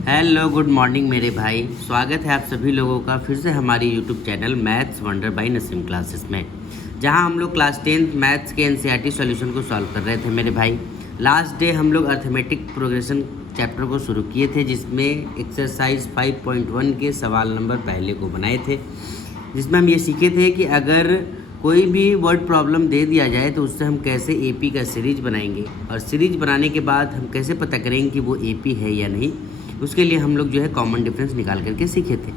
Hello good morning मेरे भाई। स्वागत है आप सभी लोगों का फिर से हमारी YouTube channel maths wonder by Naseem classes में, जहां हम लोग क्लास 10 मैथ्स के एनसीईआरटी सॉल्यूशन को सॉल्व कर रहे थे मेरे भाई। लास्ट डे हम लोग अर्थमेटिक प्रोग्रेशन चैप्टर को शुरू किए थे, जिसमें एक्सरसाइज 5.1 के सवाल नंबर पहले को बनाए थे, जिसमें हम ये सीखे थे कि अगर कोई भी वर्ड प्रॉब्लम दे दिया जाए तो उससे हम कैसे एपी का सीरीज बनाएंगे, और सीरीज बनाने के बाद हम कैसे पता करेंगे कि वो एपी है या नहीं। उसके लिए हम लोग जो है कॉमन डिफरेंस निकाल करके सीखे थे।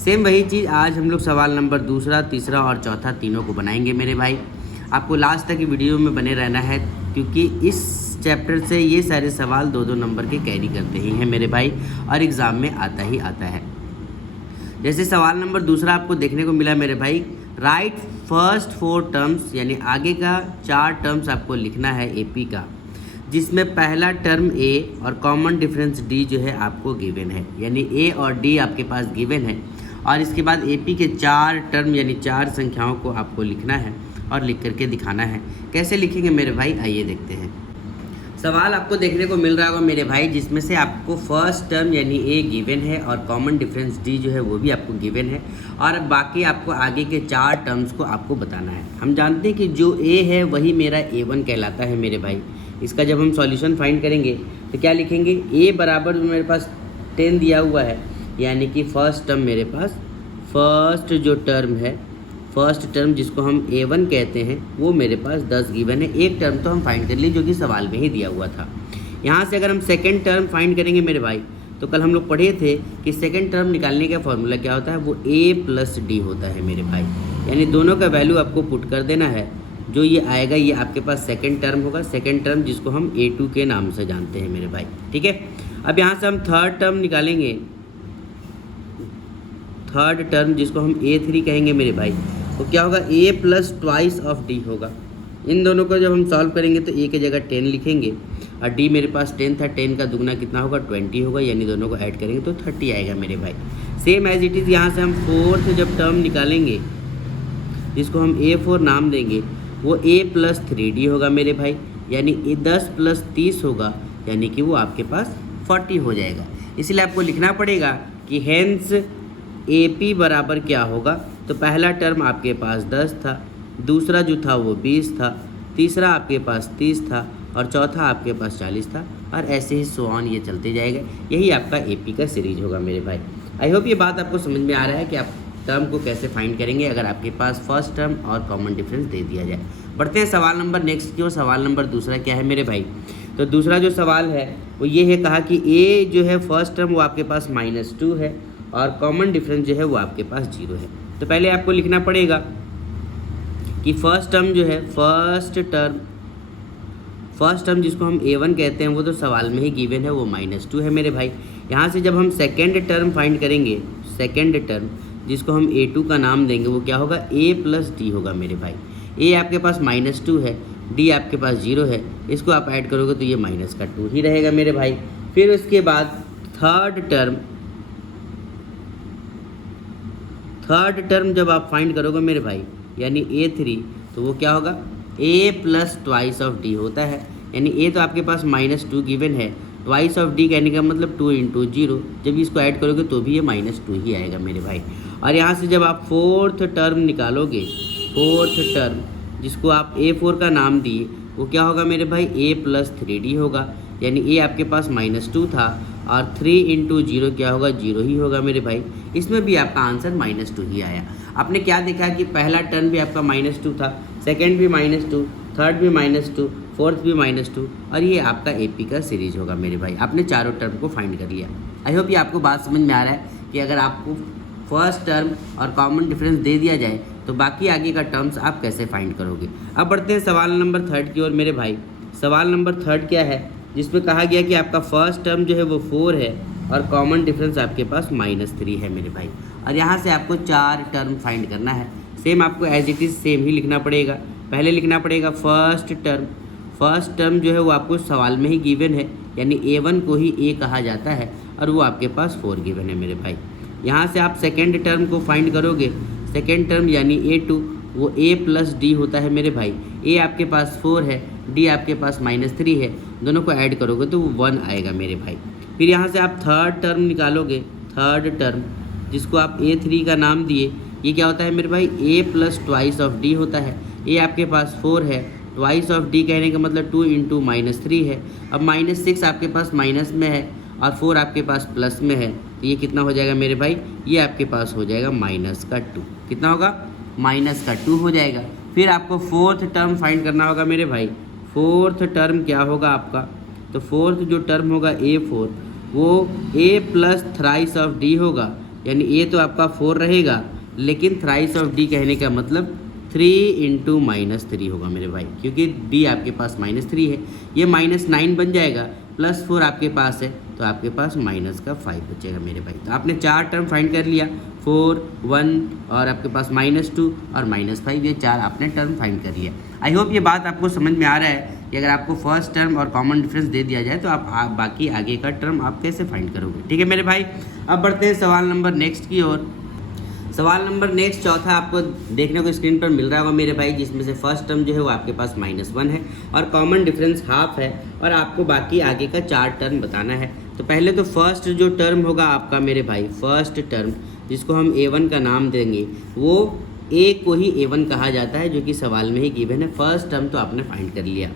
सेम वही चीज़ आज हम लोग सवाल नंबर दूसरा, तीसरा और चौथा तीनों को बनाएंगे मेरे भाई। आपको लास्ट तक वीडियो में बने रहना है, क्योंकि इस चैप्टर से ये सारे सवाल 2-2 नंबर के कैरी करते ही हैं मेरे भाई, और एग्ज़ाम में आता ही आता है। जैसे सवाल नंबर दूसरा आपको देखने को मिला मेरे भाई, राइट फर्स्ट 4 टर्म्स, यानी आगे का 4 टर्म्स आपको लिखना है एपी का, जिसमें पहला टर्म ए और कॉमन डिफरेंस डी जो है आपको गिवन है, यानी ए और डी आपके पास गिवन है। और इसके बाद एपी के 4 टर्म यानी 4 संख्याओं को आपको लिखना है और लिख करके दिखाना है। कैसे लिखेंगे मेरे भाई, आइए देखते हैं। सवाल आपको देखने को मिल रहा होगा मेरे भाई, जिसमें से आपको फर्स्ट टर्म यानी ए गिवन है और कॉमन डिफरेंस डी जो है वो भी आपको गिवन है, और बाकी आपको आगे के 4 टर्म्स को आपको बताना है। हम जानते हैं कि जो ए है वही मेरा A1 कहलाता है मेरे भाई। इसका जब हम सॉल्यूशन फाइंड करेंगे तो क्या लिखेंगे, ए बराबर मेरे पास 10 दिया हुआ है, यानी कि फर्स्ट टर्म मेरे पास, फर्स्ट जो टर्म है, फर्स्ट टर्म जिसको हम A1 कहते हैं, वो मेरे पास 10 गिवन है। एक टर्म तो हम फाइंड कर लिए जो कि सवाल में ही दिया हुआ था। यहाँ से अगर हम सेकेंड टर्म फाइंड करेंगे मेरे भाई, तो कल हम लोग पढ़े थे कि सेकेंड टर्म निकालने का फॉर्मूला क्या होता है, वो A+D होता है मेरे भाई। यानी दोनों का वैल्यू आपको पुट कर देना है। जो ये आएगा ये आपके पास सेकेंड टर्म होगा, सेकेंड टर्म जिसको हम A2 के नाम से जानते हैं मेरे भाई। ठीक है, अब यहाँ से हम थर्ड टर्म निकालेंगे, थर्ड टर्म जिसको हम A3 कहेंगे मेरे भाई। तो क्या होगा, A plus twice of D होगा। इन दोनों को जब हम सॉल्व करेंगे तो A की जगह 10 लिखेंगे, और D मेरे पास 10 था, 10 का दुगना कितना होगा, 20 होगा, यानी दोनों को ऐड करेंगे तो 30 आएगा मेरे भाई। सेम एज इट इज़ यहाँ से हम फोर्थ जब टर्म निकालेंगे, जिसको हम A4 नाम देंगे, वो A प्लस 3D होगा मेरे भाई, यानी 10 प्लस 30 होगा, यानी कि वो आपके पास 40 हो जाएगा। इसलिए आपको लिखना पड़ेगा कि हेंस AP बराबर क्या होगा। तो पहला टर्म आपके पास 10 था, दूसरा जो था वो 20 था, तीसरा आपके पास 30 था, और चौथा आपके पास 40 था, और ऐसे ही सो ऑन ये चलते जाएगा। यही आपका AP का सीरीज होगा मेरे भाई। आई होप ये बात आपको समझ में आ रहा है कि आप टर्म को कैसे फाइंड करेंगे अगर आपके पास फर्स्ट टर्म और कॉमन डिफरेंस दे दिया जाए। बढ़ते हैं सवाल नंबर नेक्स्ट की ओर। सवाल नंबर दूसरा क्या है मेरे भाई, तो दूसरा जो सवाल है वो ये है, कहा कि ए जो है फर्स्ट टर्म वो आपके पास -2 है, और कॉमन डिफरेंस जो है वो आपके पास 0 है। तो पहले आपको लिखना पड़ेगा कि फर्स्ट टर्म जो है, फर्स्ट टर्म जिसको हम A1 कहते हैं, वो तो सवाल में ही गिवन है, वो -2 है मेरे भाई। यहाँ से जब हम सेकेंड टर्म फाइंड करेंगे, सेकेंड टर्म जिसको हम A2 का नाम देंगे, वो क्या होगा, A प्लस D होगा मेरे भाई। A आपके पास -2 है, D आपके पास 0 है, इसको आप ऐड करोगे तो ये -2 ही रहेगा मेरे भाई। फिर उसके बाद थर्ड टर्म जब आप फाइंड करोगे मेरे भाई, यानी A3, तो वो क्या होगा, A plus twice of D होता है। यानी A तो आपके पास -2 गिवन है, ट्वाइस ऑफ D कहने का मतलब 2 × 0, जब इसको ऐड करोगे तो भी ये -2 ही आएगा मेरे भाई। और यहाँ से जब आप फोर्थ टर्म निकालोगे, फोर्थ टर्म जिसको आप A4 का नाम दिए, वो क्या होगा मेरे भाई, A प्लस 3D होगा। यानी A आपके पास -2 था, और 3 × 0 क्या होगा, 0 ही होगा मेरे भाई। इसमें भी आपका आंसर -2 ही आया। आपने क्या देखा कि पहला टर्म भी आपका -2 था, सेकेंड भी -2, थर्ड भी -2, फोर्थ भी -2, और ये आपका AP का सीरीज होगा मेरे भाई। आपने चारों टर्म को फाइंड कर लिया। आई होप ये आपको बात समझ में आ रहा है कि अगर आपको फर्स्ट टर्म और कॉमन डिफरेंस दे दिया जाए तो बाकी आगे का टर्म्स आप कैसे फाइंड करोगे। अब बढ़ते हैं सवाल नंबर थर्ड की ओर मेरे भाई। सवाल नंबर थर्ड क्या है, जिसमें कहा गया कि आपका फर्स्ट टर्म जो है वो 4 है, और कॉमन डिफरेंस आपके पास -3 है मेरे भाई। और यहाँ से आपको 4 टर्म फाइंड करना है। सेम आपको एज इट इज़ सेम ही लिखना पड़ेगा। पहले लिखना पड़ेगा फर्स्ट टर्म जो है वो आपको सवाल में ही गिवन है, यानी A1 को ही A कहा जाता है, और वो आपके पास 4 गिवन है मेरे भाई। यहाँ से आप सेकेंड टर्म को फाइंड करोगे, सेकेंड टर्म यानी A2, वो A प्लस D होता है मेरे भाई। A आपके पास 4 है, D आपके पास -3 है, दोनों को ऐड करोगे तो वो 1 आएगा मेरे भाई। फिर यहाँ से आप थर्ड टर्म निकालोगे, थर्ड टर्म जिसको आप A3 का नाम दिए, ये क्या होता है मेरे भाई, A plus twice of D होता है। ये आपके पास 4 है, ट्वाइस ऑफ D कहने का मतलब 2 इंटू -3 है। अब -6 आपके पास माइनस में है और 4 आपके पास प्लस में है, तो ये कितना हो जाएगा मेरे भाई, ये आपके पास हो जाएगा -2। कितना होगा, -2 हो जाएगा। फिर आपको फोर्थ टर्म फाइंड करना होगा मेरे भाई। फोर्थ टर्म क्या होगा आपका, तो फोर्थ जो टर्म होगा A4, वो A plus thrice of D होगा, यानी A तो आपका 4 रहेगा, लेकिन थ्राइस ऑफ D कहने का मतलब 3 इंटू -3 होगा मेरे भाई, क्योंकि D आपके पास -3 है, ये -9 बन जाएगा, +4 आपके पास है, तो आपके पास -5 बचेगा मेरे भाई। तो आपने 4 टर्म फाइंड कर लिया, 4, 1 और आपके पास -2 और -5, ये 4 आपने टर्म फाइंड कर लिया। आई होप ये बात आपको समझ में आ रहा है कि अगर आपको फर्स्ट टर्म और कॉमन डिफरेंस दे दिया जाए तो आप बाकी आगे का टर्म आप कैसे फाइंड करोगे। ठीक है मेरे भाई, अब बढ़ते हैं सवाल नंबर नेक्स्ट की ओर। सवाल नंबर नेक्स्ट चौथा आपको देखने को स्क्रीन पर मिल रहा होगा मेरे भाई, जिसमें से फर्स्ट टर्म जो है वो आपके पास -1 है और कॉमन डिफरेंस हाफ है, और आपको बाकी आगे का 4 टर्म बताना है। तो पहले तो फर्स्ट जो टर्म होगा आपका मेरे भाई, फर्स्ट टर्म जिसको हम A1 का नाम देंगे, वो A को ही A1 कहा जाता है, जो कि सवाल में ही गिवन है। फर्स्ट टर्म तो आपने फाइंड कर लिया।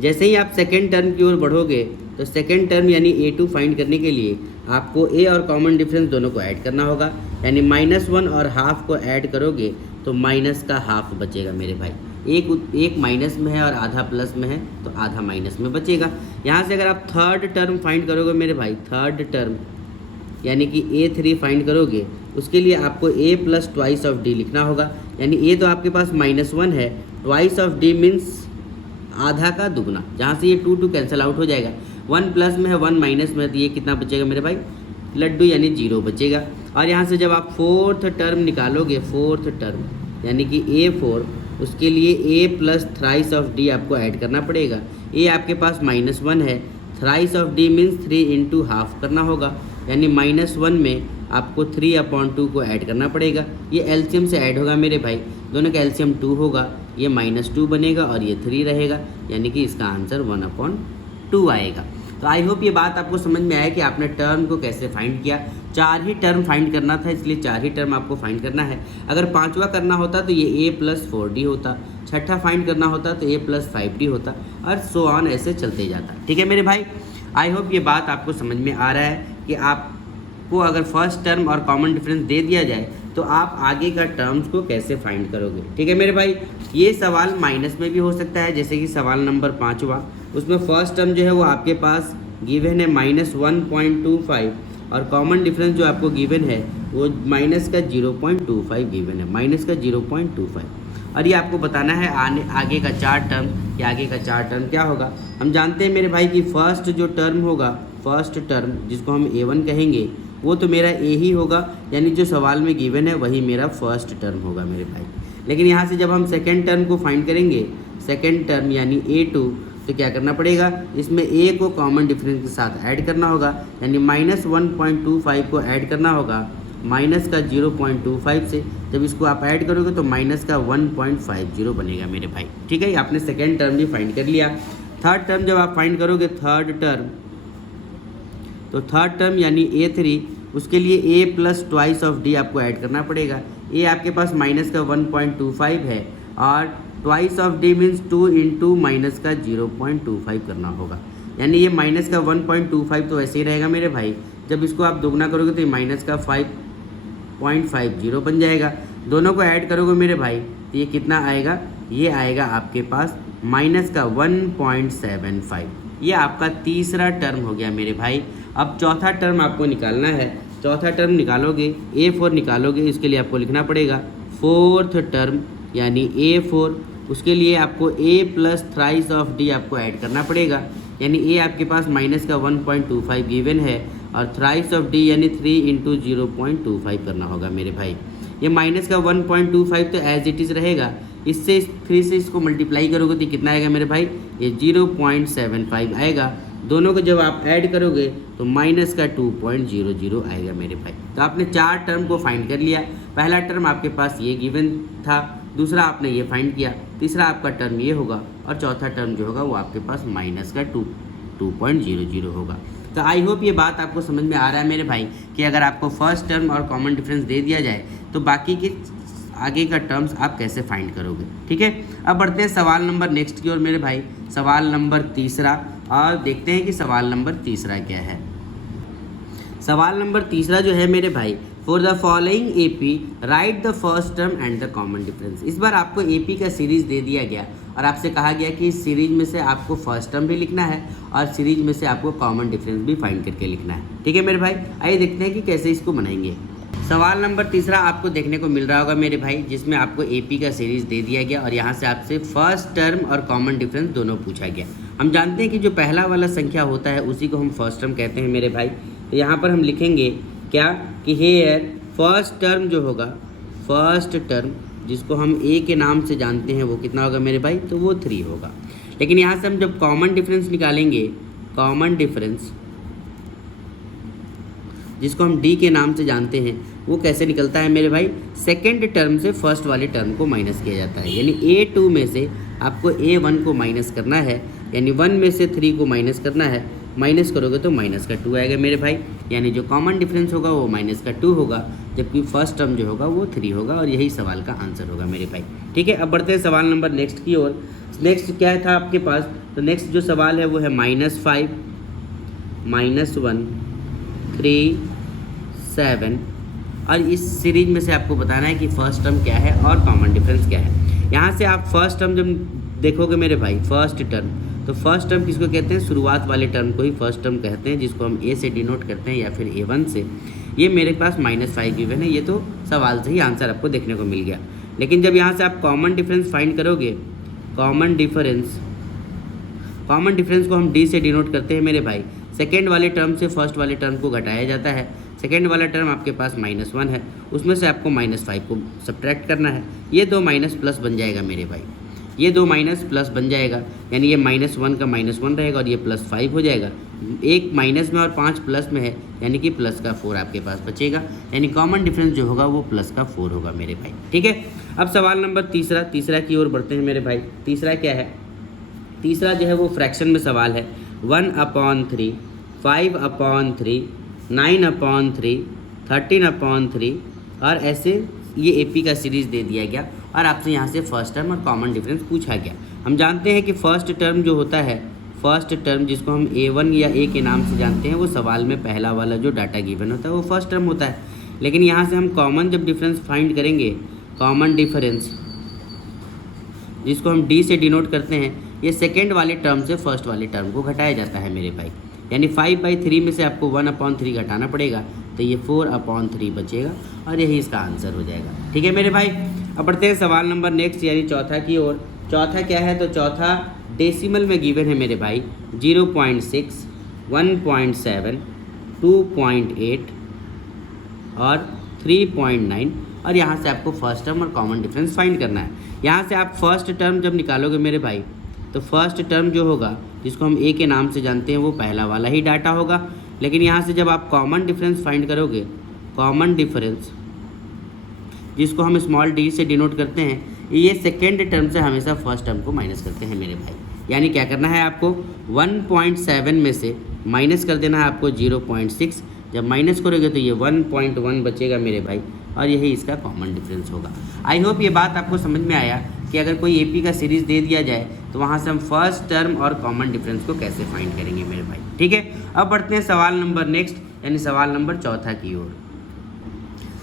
जैसे ही आप सेकेंड टर्म की ओर बढ़ोगे तो सेकेंड टर्म यानी A2 फाइंड करने के लिए आपको A और कॉमन डिफरेंस दोनों को ऐड करना होगा, यानी -1 और हाफ को ऐड करोगे तो माइनस का हाफ बचेगा मेरे भाई। एक माइनस में है और आधा प्लस में है, तो आधा माइनस में बचेगा। यहाँ से अगर आप थर्ड टर्म फाइंड करोगे मेरे भाई, थर्ड टर्म यानी कि A3 फाइंड करोगे, उसके लिए आपको A plus twice of D लिखना होगा, यानी A तो आपके पास -1 है, ट्वाइस ऑफ D मीन्स आधा का दुगना, जहाँ से ये 2 कैंसिल आउट हो जाएगा, 1 प्लस में है 1 माइनस में है, तो ये कितना बचेगा मेरे भाई, लड्डू यानी 0 बचेगा। और यहाँ से जब आप फोर्थ टर्म निकालोगे, फोर्थ टर्म यानी कि A4, उसके लिए A plus thrice of D आपको ऐड करना पड़ेगा। A आपके पास -1 है, thrice of D means 3 into half करना होगा, यानी -1 में आपको 3/2 को ऐड करना पड़ेगा। ये एलसीएम से ऐड होगा मेरे भाई, दोनों का एलसीएम 2 होगा, ये -2 बनेगा और ये 3 रहेगा, यानी कि इसका आंसर 1/2 आएगा। तो आई होप ये बात आपको समझ में आया कि आपने टर्म को कैसे फाइंड किया। 4 ही टर्म फाइंड करना था, इसलिए 4 ही टर्म आपको फाइंड करना है। अगर 5वां करना होता तो ये A प्लस 4D होता, छठा फाइंड करना होता तो A प्लस 5D होता, और सो ऑन ऐसे चलते जाता। ठीक है मेरे भाई, आई होप ये बात आपको समझ में आ रहा है कि आपको अगर फर्स्ट टर्म और कॉमन डिफरेंस दे दिया जाए तो आप आगे का टर्म्स को कैसे फाइंड करोगे। ठीक है मेरे भाई, ये सवाल माइनस में भी हो सकता है, जैसे कि सवाल नंबर 5वां, उसमें फर्स्ट टर्म जो है वो आपके पास गिवन है -1.25 और कॉमन डिफरेंस जो आपको गिवन है वो माइनस का 0.25 गिवन है, माइनस का 0.25, और ये आपको बताना है आगे का 4 टर्म, कि आगे का 4 टर्म क्या होगा। हम जानते हैं मेरे भाई कि फर्स्ट जो टर्म होगा, फर्स्ट टर्म जिसको हम A1 कहेंगे, वो तो मेरा A ही होगा, यानी जो सवाल में गिवन है वही मेरा फर्स्ट टर्म होगा मेरे भाई। लेकिन यहाँ से जब हम सेकेंड टर्म को फाइंड करेंगे, सेकेंड टर्म यानी A2, तो क्या करना पड़ेगा, इसमें A को कॉमन डिफरेंस के साथ ऐड करना होगा, यानी -1.25 को ऐड करना होगा माइनस का 0.25 से। जब इसको आप ऐड करोगे तो माइनस का 1.50 बनेगा मेरे भाई। ठीक है, आपने सेकेंड टर्म भी फाइंड कर लिया। थर्ड टर्म जब आप फाइंड करोगे, थर्ड टर्म, तो थर्ड टर्म यानी A3, उसके लिए A plus twice of D आपको ऐड करना पड़ेगा। A आपके पास माइनस का 1.25 है और twice of D means 2 into minus का 0.25 करना होगा, यानी ये माइनस का 1.25 तो ऐसे ही रहेगा मेरे भाई। जब इसको आप दोगुना करोगे तो ये माइनस का 5.50 बन जाएगा। दोनों को ऐड करोगे मेरे भाई तो ये कितना आएगा, ये आएगा आपके पास माइनस का 1.75। ये आपका तीसरा टर्म हो गया मेरे भाई। अब चौथा टर्म आपको निकालना है। चौथा टर्म निकालोगे, A4 निकालोगे, इसके लिए आपको लिखना पड़ेगा फोर्थ टर्म यानी A4, उसके लिए आपको A plus thrice of D आपको ऐड करना पड़ेगा, यानी A आपके पास माइनस का 1.25 गिवन है और थ्राइस ऑफ D यानी 3 इंटू 0.25 करना होगा मेरे भाई। ये माइनस का 1.25 तो एज इट इज़ रहेगा, इससे 3 से इसको मल्टीप्लाई करोगे तो कितना आएगा मेरे भाई, ये 0.75 आएगा। दोनों को जब आप ऐड करोगे तो माइनस का 2.00 आएगा मेरे भाई। तो आपने 4 टर्म को फाइंड कर लिया। पहला टर्म आपके पास ये गिवन था, दूसरा आपने ये फाइंड किया, तीसरा आपका टर्म ये होगा और चौथा टर्म जो होगा वो आपके पास माइनस का 2.00 होगा। तो आई होप ये बात आपको समझ में आ रहा है मेरे भाई कि अगर आपको फर्स्ट टर्म और कॉमन डिफरेंस दे दिया जाए तो बाकी के आगे का टर्म्स आप कैसे फाइंड करोगे। ठीक है, अब बढ़ते हैं सवाल नंबर नेक्स्ट की ओर मेरे भाई, सवाल नंबर तीसरा, और देखते हैं कि सवाल नंबर तीसरा क्या है। सवाल नंबर तीसरा जो है मेरे भाई, for the following AP right the first term and the common difference. इस बार आपको एपी का सीरीज दे दिया गया और आपसे कहा गया कि इस सीरीज में से आपको फर्स्ट टर्म भी लिखना है और सीरीज में से आपको कॉमन डिफरेंस भी फाइंड करके लिखना है। ठीक है मेरे भाई, आइए देखते हैं कि कैसे इसको बनाएंगे। सवाल नंबर तीसरा आपको देखने को मिल रहा होगा मेरे भाई, जिसमें आपको एपी का सीरीज दे दिया गया और यहाँ से आपसे फर्स्ट टर्म और कॉमन डिफरेंस दोनों पूछा गया। हम जानते हैं कि जो पहला वाला संख्या होता है उसी को हम फर्स्ट टर्म कहते हैं मेरे भाई। तो यहाँ पर हम लिखेंगे क्या कि हेयर फर्स्ट टर्म जो होगा, फर्स्ट टर्म जिसको हम ए के नाम से जानते हैं वो कितना होगा मेरे भाई, तो वो 3 होगा। लेकिन यहाँ से हम जब कॉमन डिफरेंस निकालेंगे, कॉमन डिफरेंस जिसको हम डी के नाम से जानते हैं वो कैसे निकलता है मेरे भाई, सेकेंड टर्म से फर्स्ट वाले टर्म को माइनस किया जाता है। यानी A2 में से आपको A1 को माइनस करना है, यानी 1 में से 3 को माइनस करना है। माइनस करोगे तो माइनस का 2 आएगा मेरे भाई, यानी जो कॉमन डिफरेंस होगा वो माइनस का 2 होगा, जबकि फर्स्ट टर्म जो होगा वो 3 होगा और यही सवाल का आंसर होगा मेरे भाई। ठीक है, अब बढ़ते हैं सवाल नंबर नेक्स्ट की ओर। नेक्स्ट क्या था आपके पास, तो नेक्स्ट जो सवाल है वो है -5, -1, 3, 7 और इस सीरीज में से आपको बताना है कि फर्स्ट टर्म क्या है और कॉमन डिफरेंस क्या है। यहाँ से आप फर्स्ट टर्म जब देखोगे मेरे भाई, फर्स्ट टर्म, तो फर्स्ट टर्म किसको कहते हैं, शुरुआत वाले टर्म को ही फर्स्ट टर्म कहते हैं, जिसको हम ए से डिनोट करते हैं या फिर A1 से। ये मेरे पास -5 गिवन है, ये तो सवाल से ही आंसर आपको देखने को मिल गया। लेकिन जब यहाँ से आप कॉमन डिफरेंस फाइंड करोगे, कॉमन डिफरेंस को हम डी से डिनोट करते हैं मेरे भाई। सेकेंड वाले टर्म से फर्स्ट वाले टर्म को घटाया जाता है। सेकेंड वाला टर्म आपके पास -1 है, उसमें से आपको -5 को सब्ट्रैक्ट करना है। ये 2 माइनस प्लस बन जाएगा मेरे भाई, ये 2 माइनस प्लस बन जाएगा, यानी ये -1 का -1 रहेगा और ये +5 हो जाएगा। एक माइनस में और 5 प्लस में है, यानी कि प्लस का 4 आपके पास बचेगा, यानी कॉमन डिफरेंस जो होगा वो प्लस का 4 होगा मेरे भाई। ठीक है, अब सवाल नंबर तीसरा की ओर बढ़ते हैं मेरे भाई। तीसरा क्या है, तीसरा जो है वो फ्रैक्शन में सवाल है। 1/3, 5/3, 9/3, 13/3 और ऐसे ये एपी का सीरीज़ दे दिया गया और आपसे यहाँ से फर्स्ट टर्म और कॉमन डिफरेंस पूछा गया। हम जानते हैं कि फर्स्ट टर्म जो होता है, फर्स्ट टर्म जिसको हम A1 या A के नाम से जानते हैं, वो सवाल में पहला वाला जो डाटा गिवन होता है वो फर्स्ट टर्म होता है। लेकिन यहाँ से हम कॉमन जब डिफरेंस फाइंड करेंगे, कॉमन डिफरेंस जिसको हम D से डिनोट करते हैं, ये सेकेंड वाले टर्म से फर्स्ट वाले टर्म को घटाया जाता है मेरे भाई। यानी 5/3 में से आपको 1/3 घटाना पड़ेगा, तो ये 4/3 बचेगा और यही इसका आंसर हो जाएगा। ठीक है मेरे भाई, अब बढ़ते हैं सवाल नंबर नेक्स्ट यानी चौथा की ओर। चौथा क्या है, तो चौथा डेसिमल में गिवन है मेरे भाई 0.6, 1.7, 2.8 और 3.9 और यहाँ से आपको फर्स्ट टर्म और कॉमन डिफरेंस फाइंड करना है। यहाँ से आप फर्स्ट टर्म जब निकालोगे मेरे भाई, तो फर्स्ट टर्म जो होगा जिसको हम ए के नाम से जानते हैं वो पहला वाला ही डाटा होगा। लेकिन यहाँ से जब आप कॉमन डिफरेंस फाइंड करोगे, कॉमन डिफरेंस जिसको हम स्मॉल डी से डिनोट करते हैं, ये सेकेंड टर्म से हमेशा फर्स्ट टर्म को माइनस करते हैं मेरे भाई। यानी क्या करना है आपको, 1.7 में से माइनस कर देना है आपको 0.6। जब माइनस करोगे तो ये 1.1 बचेगा मेरे भाई और यही इसका कॉमन डिफरेंस होगा। आई होप ये बात आपको समझ में आया कि अगर कोई एपी का सीरीज़ दे दिया जाए तो वहाँ से हम फर्स्ट टर्म और कॉमन डिफरेंस को कैसे फाइंड करेंगे मेरे भाई। ठीक है, अब बढ़ते हैं सवाल नंबर नेक्स्ट यानी सवाल नंबर चौथा की ओर।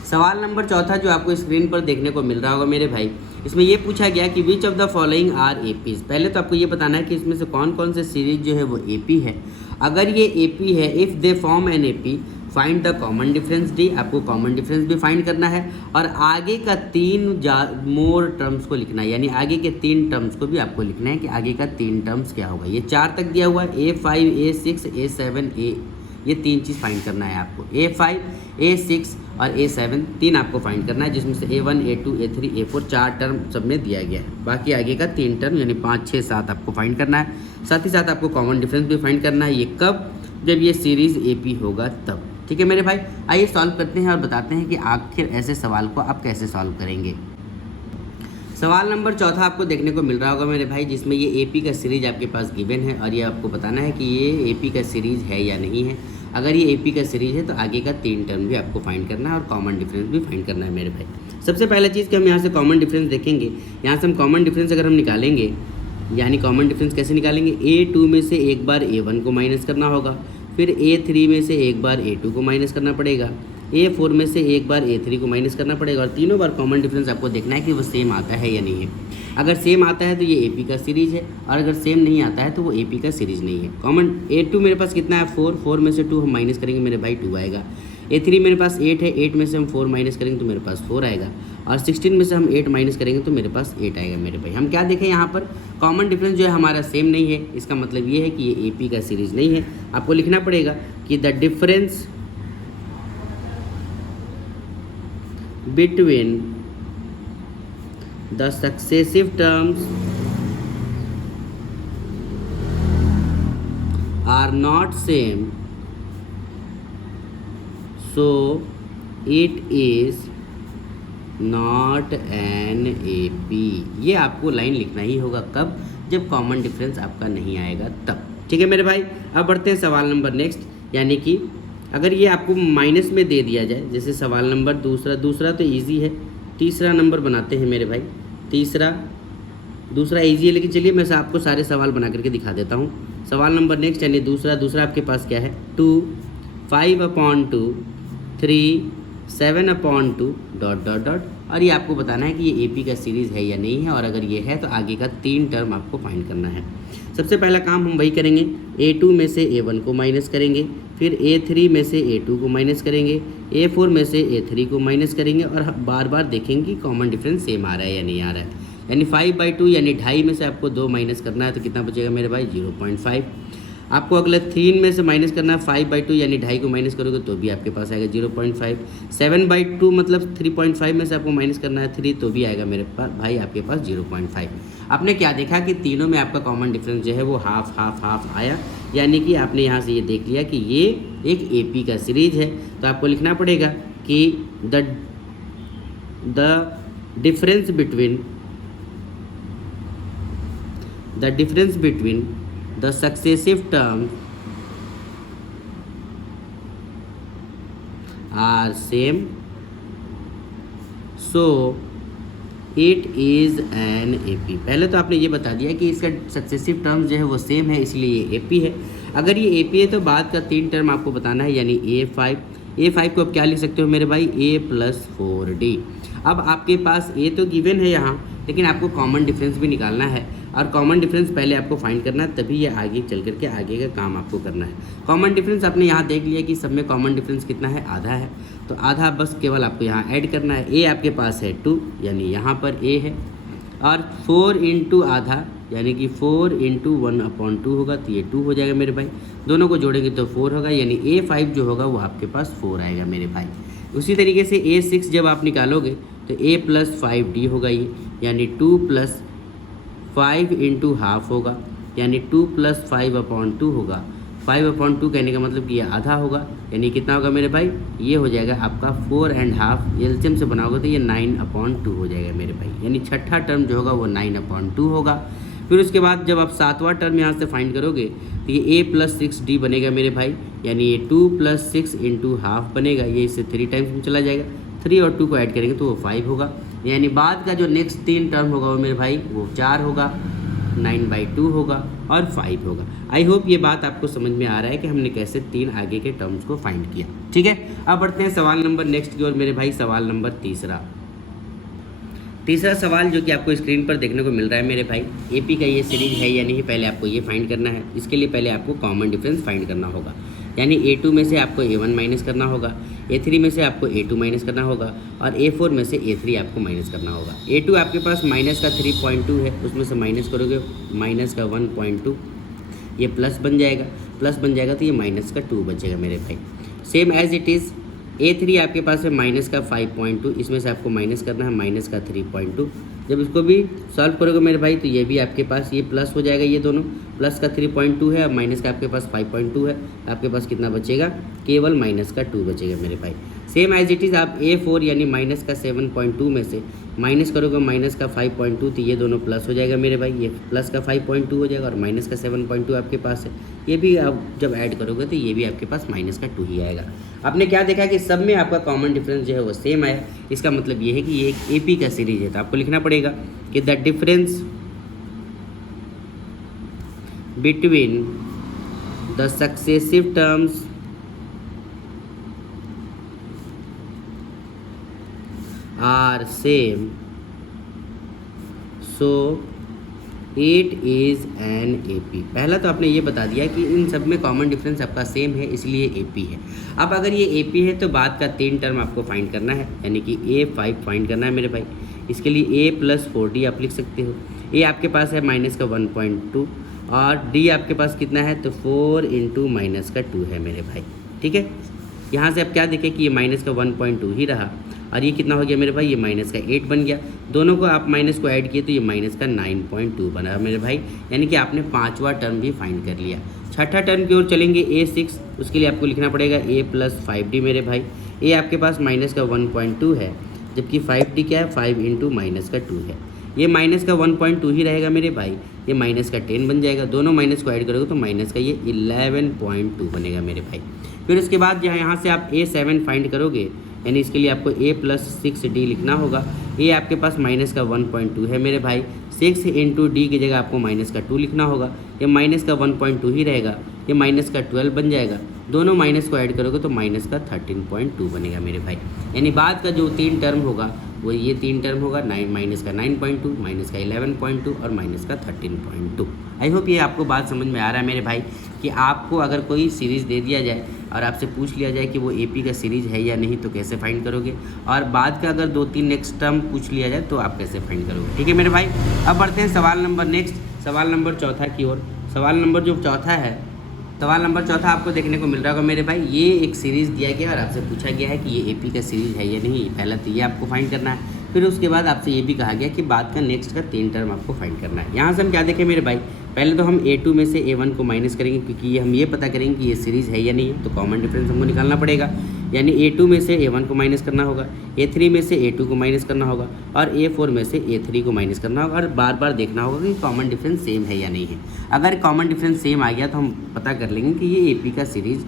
सवाल नंबर चौथा जो आपको स्क्रीन पर देखने को मिल रहा होगा मेरे भाई, इसमें ये पूछा गया कि which of the following are APs. पहले तो आपको ये बताना है कि इसमें से कौन कौन से सीरीज जो है वो एपी है। अगर ये एपी है, if they form an AP find the common difference D, आपको कॉमन डिफरेंस भी फाइंड करना है और आगे का 3 मोर टर्म्स को लिखना है, यानी आगे के 3 टर्म्स को भी आपको लिखना है कि आगे का 3 टर्म्स क्या होगा। ये 4 तक दिया हुआ है, A5, A6, A7, ये 3 चीज़ फाइंड करना है आपको। A5, A6 और A7 3 आपको फाइंड करना है, जिसमें से A1, A2, A3, A4 4 term सब में दिया गया है। बाकी आगे का 3 टर्म यानी 5, 6, 7 आपको फाइंड करना है। साथ ही साथ आपको कॉमन डिफरेंस भी फाइंड करना है। ये कब, जब ये सीरीज़ एपी होगा तब। ठीक है मेरे भाई, आइए सॉल्व करते हैं और बताते हैं कि आखिर ऐसे सवाल को आप कैसे सॉल्व करेंगे। सवाल नंबर चौथा आपको देखने को मिल रहा होगा मेरे भाई, जिसमें ये एपी का सीरीज आपके पास गिवन है और ये आपको बताना है कि ये एपी का सीरीज है या नहीं है। अगर ये एपी का सीरीज है तो आगे का 3 टर्म भी आपको फाइंड करना है और कॉमन डिफरेंस भी फाइंड करना है मेरे भाई। सबसे पहला चीज़ कि हम यहाँ से कॉमन डिफरेंस देखेंगे। यहाँ से हम कॉमन डिफरेंस अगर हम निकालेंगे, यानी कॉमन डिफरेंस कैसे निकालेंगे, A2 में से एक बार A1 को माइनस करना होगा, फिर A3 में से एक बार A2 को माइनस करना पड़ेगा, A4 में से एक बार A3 को माइनस करना पड़ेगा और तीनों बार कॉमन डिफरेंस आपको देखना है कि वो सेम आता है या नहीं है। अगर सेम आता है तो ये एपी का सीरीज है और अगर सेम नहीं आता है तो वो एपी का सीरीज नहीं है। कॉमन A2 मेरे पास कितना है 4 में से 2 हम माइनस करेंगे मेरे भाई 2 आएगा। A3 मेरे पास 8 है, 8 में से हम 4 माइनस करेंगे तो मेरे पास 4 आएगा और 16 में से हम 8 माइनस करेंगे तो मेरे पास 8 आएगा मेरे भाई। हम क्या देखें यहाँ पर, कॉमन डिफरेंस जो है हमारा सेम नहीं है, इसका मतलब ये है कि ये एपी का सीरीज नहीं है। आपको लिखना पड़ेगा कि the difference between the successive terms are not same, so it is not an AP। ये आपको लाइन लिखना ही होगा, कब, जब कॉमन डिफरेंस आपका नहीं आएगा तब। ठीक है मेरे भाई। अब बढ़ते हैं सवाल नंबर नेक्स्ट, यानी कि अगर ये आपको माइनस में दे दिया जाए, जैसे सवाल नंबर दूसरा तो इजी है, तीसरा नंबर बनाते हैं मेरे भाई। दूसरा इजी है, लेकिन चलिए मैं आपको सारे सवाल बना करके दिखा देता हूँ। सवाल नंबर नेक्स्ट यानी दूसरा आपके पास क्या है, 2 5/2 3 7/2 ... और ये आपको बताना है कि ये एपी का सीरीज़ है या नहीं है और अगर ये है तो आगे का 3 टर्म आपको फाइंड करना है। सबसे पहला काम हम वही करेंगे, A2 में से A1 को माइनस करेंगे, फिर A3 में से A2 को माइनस करेंगे, A4 में से A3 को माइनस करेंगे और बार बार देखेंगे कि कॉमन डिफरेंस सेम आ रहा है या नहीं आ रहा है। यानी 5/2 यानी 2.5 में से आपको 2 माइनस करना है तो कितना बचेगा मेरे भाई, 0.5। आपको अगले 3 में से माइनस करना है 5/2 यानी 2.5 को माइनस करोगे तो भी आपके पास आएगा 0.5। 7/2 मतलब 3.5 में से आपको माइनस करना है 3 तो भी आएगा मेरे पास भाई आपके पास 0.5। आपने क्या देखा कि तीनों में आपका कॉमन डिफरेंस जो है वो हाफ आया, यानी कि आपने यहाँ से ये देख लिया कि ये एक एपी का सीरीज है। तो आपको लिखना पड़ेगा कि the difference between the successive terms are same, so it is an AP। पहले तो आपने ये बता दिया कि इसका सक्सेसिव टर्म्स जो है वो सेम है इसलिए ये AP है। अगर ये AP है तो बाद का 3 टर्म आपको बताना है, यानी A5 को आप क्या लिख सकते हो मेरे भाई, A+4D। अब आपके पास A तो गिवन है यहाँ, लेकिन आपको कॉमन डिफरेंस भी निकालना है और कॉमन डिफरेंस पहले आपको फाइंड करना है, तभी ये आगे चल करके आगे का काम आपको करना है। कॉमन डिफरेंस आपने यहाँ देख लिया कि सब में कॉमन डिफरेंस कितना है, आधा है, तो आधा बस केवल आपको यहाँ ऐड करना है। A आपके पास है 2 यानी यहाँ पर A है और 4 × आधा यानी कि 4 × 1/2 होगा तो ये 2 हो जाएगा मेरे भाई। दोनों को जोड़ेंगे तो 4 होगा, यानी A5 जो होगा वो आपके पास 4 आएगा मेरे भाई। उसी तरीके से A6 जब आप निकालोगे तो A+5D होगा ये, यानी 2 + 5 × हाफ होगा, यानी 2 + 5/2 होगा। 5/2 कहने का मतलब कि ये आधा होगा, यानी कितना होगा मेरे भाई, ये हो जाएगा आपका 4.5। एलसीएम से बनाओगे तो ये 9/2 हो जाएगा मेरे भाई, यानी छठा टर्म जो होगा वो 9/2 होगा। फिर उसके बाद जब आप 7वां टर्म यहाँ से फाइंड करोगे तो ये A+6D बनेगा मेरे भाई, यानी ये 2 + 6 × हाफ बनेगा, ये इससे 3 टाइम्स में चला जाएगा, 3 और 2 को ऐड करेंगे तो वो 5 होगा। यानी बाद का जो नेक्स्ट 3 टर्म होगा वो मेरे भाई वो 4 होगा, 9/2 होगा और 5 होगा। आई होप ये बात आपको समझ में आ रहा है कि हमने कैसे 3 आगे के टर्म्स को फाइंड किया। ठीक है, अब बढ़ते हैं सवाल नंबर नेक्स्ट की ओर मेरे भाई। सवाल नंबर तीसरा सवाल जो कि आपको स्क्रीन पर देखने को मिल रहा है मेरे भाई, एपी का ये सीरीज है या नहीं, पहले आपको ये फाइंड करना है। इसके लिए पहले आपको कॉमन डिफरेंस फाइंड करना होगा, यानी A2 में से आपको A1 माइनस करना होगा, A3 में से आपको A2 माइनस करना होगा और A4 में से A3 आपको माइनस करना होगा। A2 आपके पास माइनस का 3.2 है, उसमें से माइनस करोगे माइनस का 1.2, ये प्लस बन जाएगा तो ये माइनस का 2 बचेगा मेरे भाई। Same as it is A3 आपके पास है माइनस का 5.2, इसमें से आपको माइनस करना है माइनस का 3.2, जब इसको भी सॉल्व करोगे मेरे भाई तो ये भी आपके पास ये प्लस हो जाएगा, ये दोनों प्लस का 3.2 है, अब माइनस का आपके पास 5.2 है, आपके पास कितना बचेगा, केवल माइनस का 2 बचेगा मेरे भाई। सेम एज इट इज़ आप A4 यानी माइनस का 7.2 में से माइनस करोगे माइनस का 5.2 तो ये दोनों प्लस हो जाएगा मेरे भाई, ये प्लस का 5.2 हो जाएगा और माइनस का 7.2 आपके पास है, ये भी आप जब ऐड करोगे तो ये भी आपके पास माइनस का 2 ही आएगा। आपने क्या देखा कि सब में आपका कॉमन डिफरेंस जो है वो सेम आया, इसका मतलब ये है कि ये एक AP का सीरीज है। तो आपको लिखना पड़ेगा कि the difference between the successive terms are same so it is an AP। पहला तो आपने ये बता दिया कि इन सब में कॉमन डिफरेंस आपका सेम है इसलिए AP है। अब अगर ये AP है तो बाद का 3 टर्म आपको फाइंड करना है, यानी कि A5 फाइंड करना है मेरे भाई। इसके लिए A+4D आप लिख सकते हो। A आपके पास है माइनस का 1.2 और D आपके पास कितना है तो 4 × माइनस का 2 है मेरे भाई, ठीक है। यहाँ से आप क्या देखें कि ये माइनस का 1.2 ही रहा और ये कितना हो गया मेरे भाई, ये माइनस का 8 बन गया। दोनों को आप माइनस को ऐड किए तो ये माइनस का 9.2 बना मेरे भाई, यानी कि आपने 5वां टर्म भी फाइंड कर लिया। छठा टर्म की ओर चलेंगे A6, उसके लिए आपको लिखना पड़ेगा A+5D मेरे भाई। A आपके पास माइनस का 1.2 है, जबकि 5D क्या है, 5 × माइनस का 2 है। ये माइनस का 1.2 ही रहेगा मेरे भाई, ये माइनस का 10 बन जाएगा। दोनों माइनस को ऐड करोगे तो माइनस का ये 11.2 बनेगा मेरे भाई। फिर उसके बाद यहाँ से आप A7 फाइंड करोगे, यानी इसके लिए आपको A+6D लिखना होगा। A आपके पास माइनस का 1.2 है मेरे भाई, 6 × D की जगह आपको माइनस का 2 लिखना होगा। ये माइनस का 1.2 ही रहेगा, ये माइनस का 12 बन जाएगा। दोनों माइनस को ऐड करोगे तो माइनस का 13.2 बनेगा मेरे भाई। यानी बाद का जो 3 टर्म होगा वो ये 3 टर्म होगा, माइनस का 9.2, माइनस का 11.2 और माइनस का 13.2। आई होप ये आपको बात समझ में आ रहा है मेरे भाई कि आपको अगर कोई सीरीज़ दे दिया जाए और आपसे पूछ लिया जाए कि वो AP का सीरीज़ है या नहीं तो कैसे फाइंड करोगे, और बाद का अगर 2-3 नेक्स्ट टर्म पूछ लिया जाए तो आप कैसे फाइंड करोगे, ठीक है मेरे भाई। अब बढ़ते हैं सवाल नंबर नेक्स्ट, सवाल नंबर चौथा की ओर। सवाल नंबर जो चौथा है, सवाल नंबर चौथा आपको देखने को मिल रहा होगा मेरे भाई। ये एक सीरीज़ दिया गया और आपसे पूछा गया है कि ये AP का सीरीज़ है या नहीं। पहला तो ये आपको फाइंड करना है, फिर उसके बाद आपसे ये भी कहा गया कि बाद का नेक्स्ट का 3 टर्म आपको फाइंड करना है। यहाँ से हम क्या देखें मेरे भाई, पहले तो हम A2 में से A1 को माइनस करेंगे, क्योंकि हम ये पता करेंगे कि ये सीरीज़ है या नहीं है, तो कॉमन डिफरेंस हमको निकालना पड़ेगा। यानी A2 में से A1 को माइनस करना होगा, A3 में से A2 को माइनस करना होगा और A4 में से A3 को माइनस करना होगा, और बार बार देखना होगा कि कॉमन डिफरेंस सेम है या नहीं है। अगर कॉमन डिफरेंस सेम आ गया तो हम पता कर लेंगे कि ये AP का सीरीज़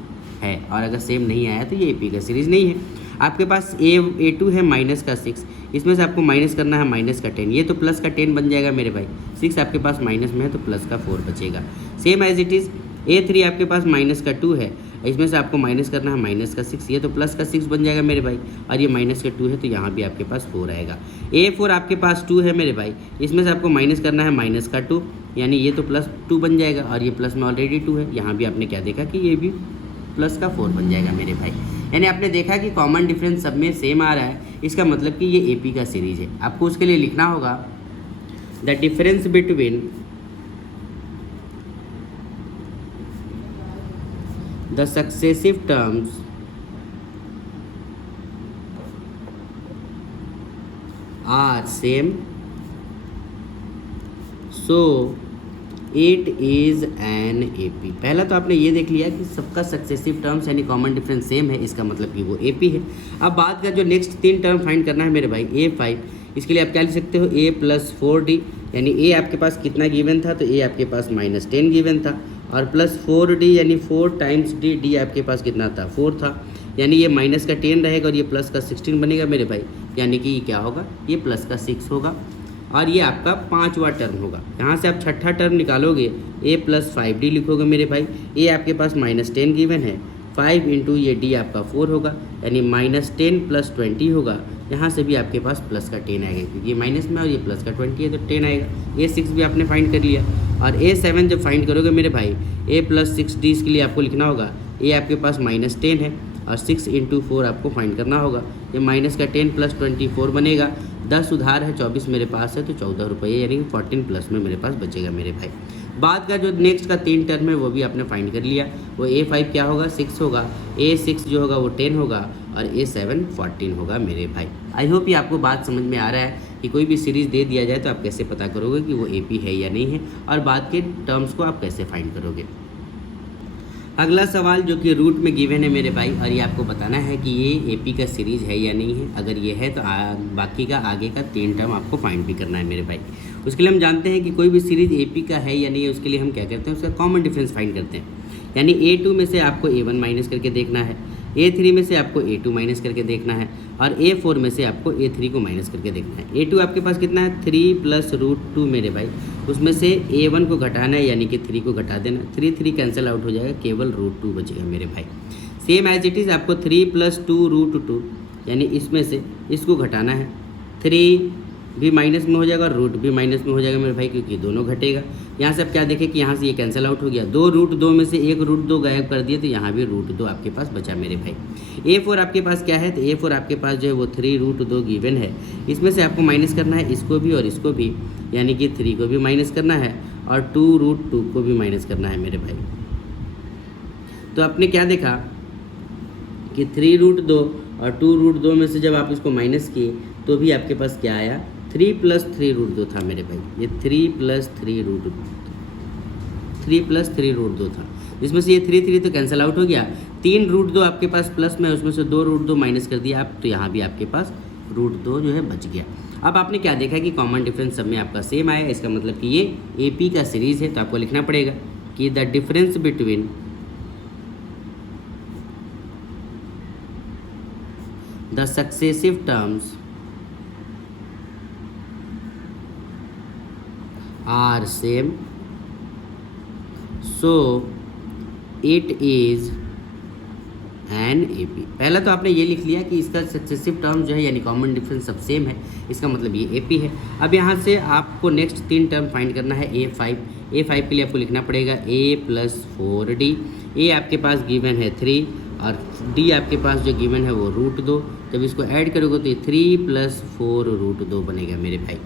है, और अगर सेम नहीं आया तो ये AP का सीरीज़ नहीं है। आपके पास A2 है माइनस का 6, इसमें से आपको माइनस करना है माइनस का 10, ये तो प्लस का 10 बन जाएगा मेरे भाई। 6 आपके पास माइनस में है तो प्लस का 4 बचेगा। Same as it is A3 आपके पास माइनस का 2 है, इसमें से आपको माइनस करना है माइनस का 6, ये तो प्लस का 6 बन जाएगा मेरे भाई, और ये माइनस का 2 है तो यहाँ भी आपके पास 4 आएगा। A4 आपके पास 2 है मेरे भाई, इसमें से आपको माइनस करना है माइनस का 2, यानी ये तो प्लस 2 बन जाएगा, और ये प्लस में ऑलरेडी 2 है, यहाँ भी आपने क्या देखा कि ये भी प्लस का 4 बन जाएगा मेरे भाई। यानी आपने देखा कि कॉमन डिफरेंस सब में सेम आ रहा है, इसका मतलब कि ये AP का सीरीज़ है। आपको उसके लिए लिखना होगा the difference between the successive terms are same so it is an AP। पहला तो आपने ये देख लिया कि सबका सक्सेसिव टर्म्स यानी कॉमन डिफरेंस सेम है, इसका मतलब कि वो AP है। अब बाद का जो नेक्स्ट 3 टर्म फाइंड करना है मेरे भाई A5, इसके लिए आप क्या लिख सकते हो A+4D, यानी A आपके पास कितना गिवन था तो A आपके पास -10 गिवन था, और +4D यानी 4 × D, D आपके पास कितना था 4 था, यानी ये माइनस का 10 रहेगा और ये प्लस का 16 बनेगा मेरे भाई, यानी कि ये क्या होगा, ये प्लस का 6 होगा, और ये आपका 5वां टर्म होगा। यहाँ से आप छठा टर्म निकालोगे A+5D लिखोगे मेरे भाई। A आपके पास -10 गिवन है, 5 × ये D आपका 4 होगा, यानी -10 + 20 होगा। यहाँ से भी आपके पास प्लस का 10 आएगा, क्योंकि ये माइनस में और ये प्लस का 20 है तो 10 आएगा। A6 भी आपने फाइंड कर लिया, और A7 जब फाइंड करोगे मेरे भाई A+6D, इसके लिए आपको लिखना होगा A आपके पास -10 है और 6 × 4 आपको फाइंड करना होगा। ये माइनस का 10 + 24 बनेगा। 10 उधार है, 24 मेरे पास है तो 14 रुपये, यानी कि 14 प्लस में मेरे पास बचेगा मेरे भाई। बाद का जो नेक्स्ट का 3 टर्म है वो भी आपने फाइंड कर लिया। वो A5 क्या होगा, 6 होगा, A6 जो होगा वो 10 होगा और A7 14 होगा मेरे भाई। आई होप ये आपको बात समझ में आ रहा है कि कोई भी सीरीज़ दे दिया जाए तो आप कैसे पता करोगे कि वो AP है या नहीं है, और बाद के टर्म्स को आप कैसे फाइंड करोगे। अगला सवाल जो कि रूट में गिवन है मेरे भाई, और ये आपको बताना है कि ये AP का सीरीज़ है या नहीं है। अगर ये है तो बाकी का आगे का 3 टर्म आपको फाइंड भी करना है मेरे भाई। उसके लिए हम जानते हैं कि कोई भी सीरीज़ AP का है या नहीं है, उसके लिए हम क्या करते हैं, उसका कॉमन डिफरेंस फाइंड करते हैं। यानी A2 में से आपको A1 माइनस करके देखना है, A3 में से आपको A2 माइनस करके देखना है, और A4 में से आपको A3 को माइनस करके देखना है। A2 आपके पास कितना है, 3 + √2 मेरे भाई। उसमें से A1 को घटाना है, यानी कि 3 को घटा देना, 3 कैंसिल आउट हो जाएगा, केवल √2 बचेगा मेरे भाई। सेम एज इट इज़ आपको 3 + 2√2, यानी इसमें से इसको घटाना है, 3 भी माइनस में हो जाएगा, रूट भी माइनस में हो जाएगा मेरे भाई, क्योंकि दोनों घटेगा। यहाँ से आप क्या देखें कि यहाँ से ये कैंसिल आउट हो गया, 2√2 में से 1√2 गायब कर दिए, तो यहाँ भी √2 आपके पास बचा मेरे भाई। A4 आपके पास क्या है, तो A4 आपके पास जो है वो 3√2 गिवन है। इसमें से आपको माइनस करना है इसको भी और इसको भी, यानी कि 3 को भी माइनस करना है और 2√2 को भी माइनस करना है मेरे भाई। तो आपने क्या देखा कि 3√2 और 2√2 में से जब आप इसको माइनस किए तो भी आपके पास क्या आया, 3 + 3√2 था मेरे भाई। ये 3 + 3√2 था, जिसमें से ये 3 तो कैंसिल आउट हो गया, 3√2 आपके पास प्लस में, उसमें से 2√2 माइनस कर दिया आप, तो यहाँ भी आपके पास √2 जो है बच गया। अब आपने क्या देखा कि कॉमन डिफरेंस सब में आपका सेम आया, इसका मतलब कि ये AP का सीरीज़ है। तो आपको लिखना पड़ेगा कि the difference between the successive terms are same, so it is an AP। पहला तो आपने ये लिख लिया कि इसका सक्सेसिव टर्म जो है यानी कॉमन डिफरेंस सब सेम है, इसका मतलब ये AP है। अब यहाँ से आपको नेक्स्ट 3 टर्म फाइंड करना है A5 के लिए आपको लिखना पड़ेगा A + 4D। A आपके पास गिवन है 3 और D आपके पास जो गिवन है वो √2। जब इसको ऐड करोगे तो ये 3 + 4√2 बनेगा मेरे भाई।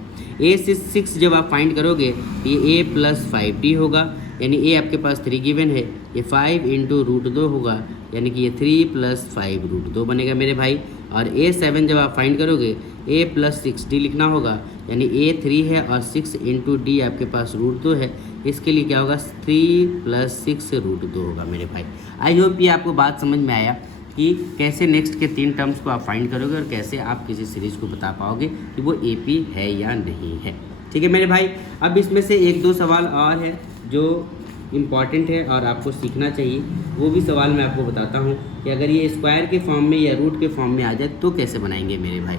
A6 जब आप फाइंड करोगे तो ये A + 5D होगा, यानी A आपके पास 3 गिवन है, ये 5 × √2 होगा, यानी कि ये 3 + 5√2 बनेगा मेरे भाई। और A7 जब आप फाइंड करोगे A + 6D लिखना होगा, यानी A 3 है और 6 × D आपके पास √2 है, इसके लिए क्या होगा, 3 + 6√2 होगा मेरे भाई। आई होप ये आपको बात समझ में आया कि कैसे नेक्स्ट के 3 टर्म्स को आप फाइंड करोगे और कैसे आप किसी सीरीज़ को बता पाओगे कि वो AP है या नहीं है। ठीक है मेरे भाई। अब इसमें से 1-2 सवाल और है जो इम्पॉर्टेंट है और आपको सीखना चाहिए, वो भी सवाल मैं आपको बताता हूँ कि अगर ये स्क्वायर के फॉर्म में या रूट के फॉर्म में आ जाए तो कैसे बनाएंगे मेरे भाई।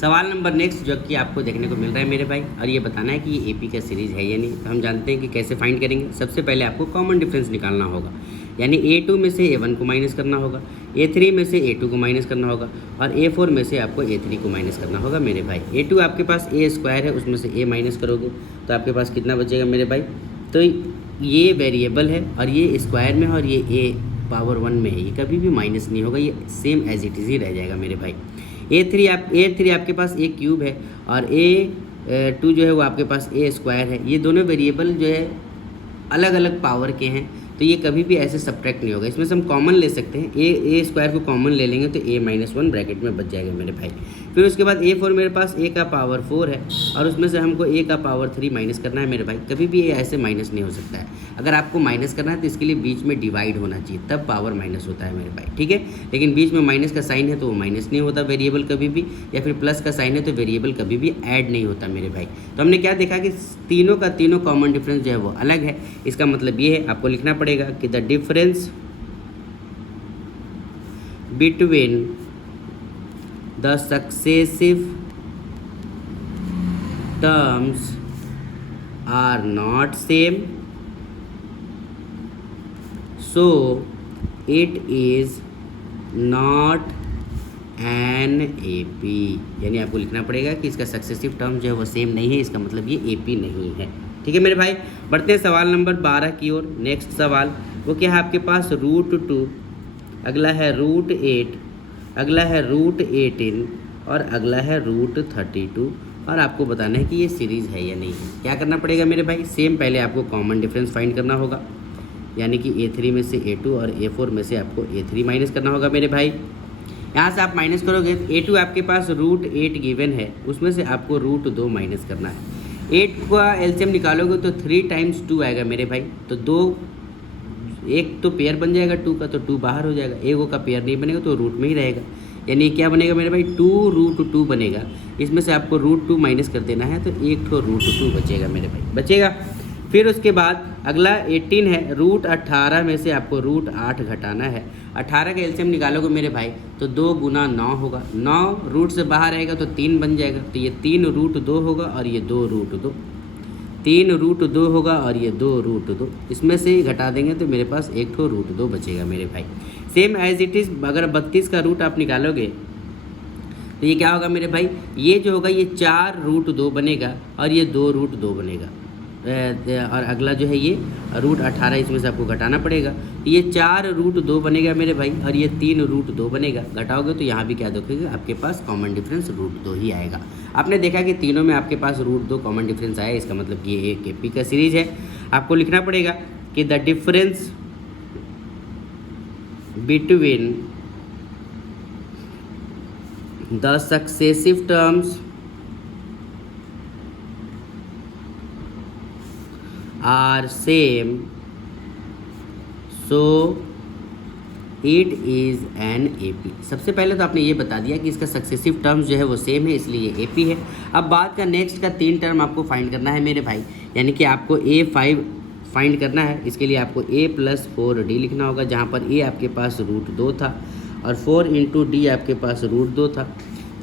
सवाल नंबर नेक्स्ट जो कि आपको देखने को मिल रहा है मेरे भाई, और ये बताना है कि ये AP का सीरीज़ है या नहीं। तो हम जानते हैं कि कैसे फाइंड करेंगे। सबसे पहले आपको कॉमन डिफरेंस निकालना होगा, यानी A2 में से A1 को माइनस करना होगा, A3 में से A2 को माइनस करना होगा और A4 में से आपको A3 को माइनस करना होगा मेरे भाई। A2 आपके पास A² है, उसमें से A माइनस करोगे तो आपके पास कितना बचेगा मेरे भाई। तो ये वेरिएबल है और ये स्क्वायर में है और ये A⁴ में है, ये कभी भी माइनस नहीं होगा, ये सेम एज इट इज़ ही रह जाएगा मेरे भाई। A3 आपके पास A³ है और A2 जो है वो आपके पास A² है। ये दोनों वेरिएबल जो है अलग अलग पावर के हैं, तो ये कभी भी ऐसे सब्ट्रैक्ट नहीं होगा। इसमें से हम कॉमन ले सकते हैं, A² को कॉमन ले लेंगे तो A-1 ब्रैकेट में बच जाएगा मेरे भाई। फिर उसके बाद A4 मेरे पास A⁴ है और उसमें से हमको A⁴ माइनस करना है मेरे भाई। कभी भी ये ऐसे माइनस नहीं हो सकता है। अगर आपको माइनस करना है तो इसके लिए बीच में डिवाइड होना चाहिए, तब पावर माइनस होता है मेरे भाई। ठीक है, लेकिन बीच में माइनस का साइन है तो वो माइनस नहीं होता वेरिएबल कभी भी, या फिर प्लस का साइन है तो वेरिएबल कभी भी ऐड नहीं होता मेरे भाई। तो हमने क्या देखा कि तीनों का तीनों कॉमन डिफरेंस जो है वो अलग है। इसका मतलब ये है, आपको लिखना पड़ेगा कि the difference between the successive terms are not same, so it is not an AP। यानी आपको लिखना पड़ेगा कि इसका सक्सेसिव टर्म जो है वो सेम नहीं है, इसका मतलब ये AP नहीं है। ठीक है मेरे भाई। बढ़ते हैं सवाल नंबर 12 की ओर। नेक्स्ट सवाल वो क्या है आपके पास, √2, अगला है √8, अगला है √18 और अगला है √32 और आपको बताना है कि ये सीरीज़ है या नहीं है। क्या करना पड़ेगा मेरे भाई, सेम पहले आपको कॉमन डिफरेंस फाइंड करना होगा, यानी कि A3 में से A2 और A4 में से आपको A3 माइनस करना होगा मेरे भाई। यहाँ से आप माइनस करोगे, A2 आपके पास √8 गिवन है, उसमें से आपको √2 माइनस करना है। 8 का एलसीएम निकालोगे तो 3 टाइम्स 2 आएगा मेरे भाई, तो 2 एक तो पेयर बन जाएगा 2 का, तो 2 बाहर हो जाएगा, एगो का पेयर नहीं बनेगा तो रूट में ही रहेगा, यानी क्या बनेगा मेरे भाई 2√2 बनेगा। इसमें से आपको √2 माइनस कर देना है, तो एक ठो √2 बचेगा मेरे भाई, बचेगा। फिर उसके बाद अगला 18 है, √18 में से आपको √8 घटाना है। 18 का एलसीएम निकालोगे मेरे भाई तो 2 गुना 9 होगा, 9 रूट से बाहर आएगा तो 3 बन जाएगा, तो ये 3√2 होगा और ये 2√2, 3√2 होगा और ये 2√2, इसमें से ही घटा देंगे तो मेरे पास एक ठो √2 बचेगा मेरे भाई। सेम एज इट इज़ अगर 32 का रूट आप निकालोगे तो ये क्या होगा मेरे भाई, ये जो होगा ये 4√2 बनेगा और ये 2√2 बनेगा। और अगला जो है ये √18, इसमें से आपको घटाना पड़ेगा, तो ये 4√2 बनेगा मेरे भाई और ये 3√2 बनेगा। घटाओगे तो यहाँ भी क्या देखोगे, आपके पास कॉमन डिफरेंस √2 ही आएगा। आपने देखा कि तीनों में आपके पास √2 कॉमन डिफरेंस आया, इसका मतलब कि ये एक एपी का सीरीज है। आपको लिखना पड़ेगा कि the difference between the successive terms are same, so it is an AP. सबसे पहले तो आपने ये बता दिया कि इसका सक्सेसिव टर्म्स जो है वो सेम है, इसलिए ये एपी है। अब बाद का नेक्स्ट का 3 टर्म आपको फाइंड करना है मेरे भाई, यानी कि आपको A5 फाइंड करना है। इसके लिए आपको A+4D लिखना होगा, जहाँ पर A आपके पास √2 था और 4 × D आपके पास √2 था।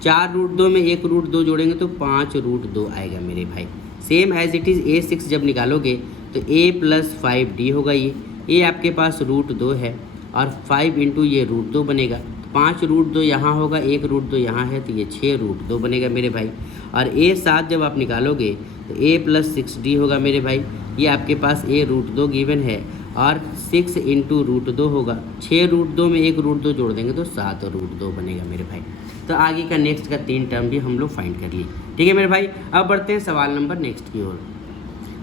4√2 में एक √2 जोड़ेंगे तो 5√2 आएगा मेरे भाई। Same as it is A6 जब निकालोगे तो A+5D होगा, ये आपके पास √2 है और 5 × ये √2 बनेगा, 5√2 यहाँ होगा, एक √2 यहाँ है, तो ये 6√2 बनेगा मेरे भाई। और A7 जब आप निकालोगे तो A+6D होगा मेरे भाई, ये आपके पास A√2 गिवन है और 6 × √2 होगा, 6√2 में एक √2 जोड़ देंगे तो 7√2 बनेगा मेरे भाई। तो आगे का नेक्स्ट का 3 टर्म भी हम लोग फाइंड कर लिए, ठीक है मेरे भाई। अब बढ़ते हैं सवाल नंबर नेक्स्ट की ओर।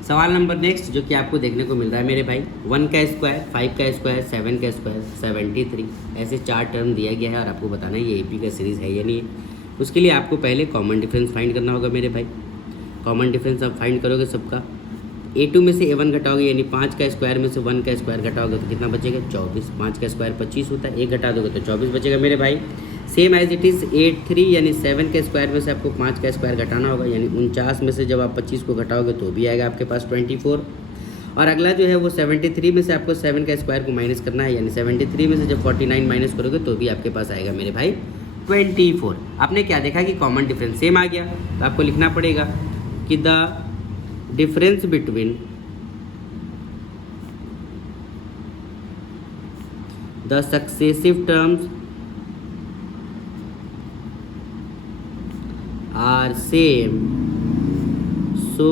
सवाल नंबर नेक्स्ट जो कि आपको देखने को मिल रहा है मेरे भाई, 1 का स्क्वायर, 5 का स्क्वायर, 7 का स्क्वायर, 73, ऐसे 4 टर्म दिया गया है और आपको बताना है ये एपी का सीरीज़ है या नहीं है। उसके लिए आपको पहले कॉमन डिफरेंस फाइंड करना होगा मेरे भाई। कॉमन डिफरेंस आप फाइंड करोगे सबका, A2 में से A1 घटाओगे, यानी 5 का स्क्वायर में से 1 का स्क्वायर घटाओगे तो कितना बचेगा 24, 5 का स्क्वायर 25 होता है, एक घटा दोगे तो 24 बचेगा मेरे भाई। सेम एज इट इज़ 83 यानी 7 के स्क्वायर में से आपको 5 का स्क्वायर घटाना होगा, यानी 49 में से जब आप 25 को घटाओगे तो भी आएगा आपके पास 24। और अगला जो है वो 73 में से आपको 7 का स्क्वायर को माइनस करना है, यानी 73 में से जब 49 माइनस करोगे तो भी आपके पास आएगा मेरे भाई 24। आपने क्या देखा कि कॉमन डिफरेंस सेम आ गया, तो आपको लिखना पड़ेगा कि the difference between the successive terms are same, so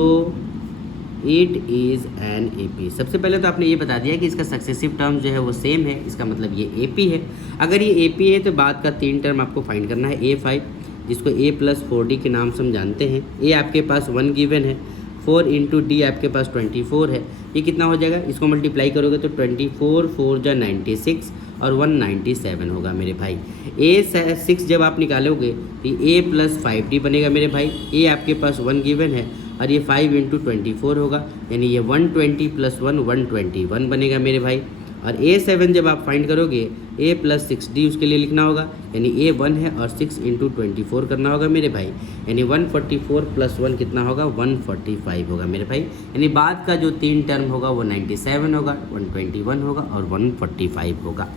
it is an AP. सबसे पहले तो आपने ये बता दिया कि इसका सक्सेसिव टर्म जो है वो सेम है, इसका मतलब ये एपी है। अगर ये एपी है तो बाद का 3 टर्म आपको फाइंड करना है, A5 जिसको A+4D के नाम से हम जानते हैं। A आपके पास 1 गिवन है, 4 × D आपके पास 24 है, ये कितना हो जाएगा, इसको मल्टीप्लाई करोगे तो 24 4 जा 96 और 197 होगा मेरे भाई। A6 जब आप निकालोगे तो A+5D बनेगा मेरे भाई। A आपके पास 1 गिवन है और ये 5 × 24 होगा, यानी ये 120 + 1 121 बनेगा मेरे भाई। और A7 जब आप फाइंड करोगे A+6D उसके लिए लिखना होगा, यानी A1 है और 6 × 24 करना होगा मेरे भाई, यानी 144 + 1 कितना होगा 145 होगा मेरे भाई। यानी बाद का जो 3 टर्म होगा वो 97 होगा, 121 होगा और 145 होगा।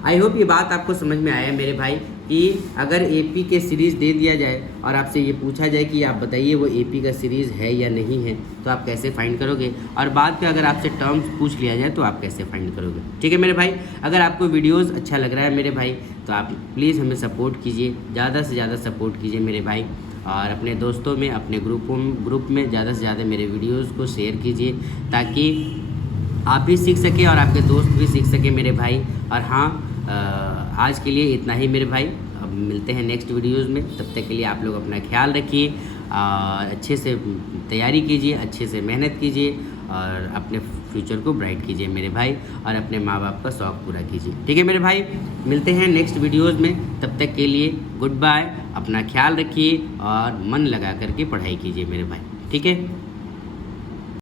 आई होप ये बात आपको समझ में आया मेरे भाई कि अगर एपी के सीरीज़ दे दिया जाए और आपसे ये पूछा जाए कि आप बताइए वो एपी का सीरीज़ है या नहीं है, तो आप कैसे फाइंड करोगे, और बाद में अगर आपसे टर्म्स पूछ लिया जाए तो आप कैसे फाइंड करोगे। ठीक है मेरे भाई, अगर आपको वीडियोस अच्छा लग रहा है मेरे भाई तो आप प्लीज़ हमें सपोर्ट कीजिए, ज़्यादा से ज़्यादा सपोर्ट कीजिए मेरे भाई, और अपने दोस्तों में अपने ग्रुप में ज़्यादा से ज़्यादा मेरे वीडियोज़ को शेयर कीजिए ताकि आप भी सीख सकें और आपके दोस्त भी सीख सकें मेरे भाई। और हाँ, आज के लिए इतना ही मेरे भाई, अब मिलते हैं नेक्स्ट वीडियोज़ में, तब तक के लिए आप लोग अपना ख्याल रखिए और अच्छे से तैयारी कीजिए, अच्छे से मेहनत कीजिए और अपने फ्यूचर को ब्राइट कीजिए मेरे भाई, और अपने माँ बाप का शौक़ पूरा कीजिए। ठीक है मेरे भाई, मिलते हैं नेक्स्ट वीडियोज़ में, तब तक के लिए गुड बाय। अपना ख्याल रखिए और मन लगा करके पढ़ाई कीजिए मेरे भाई। ठीक है।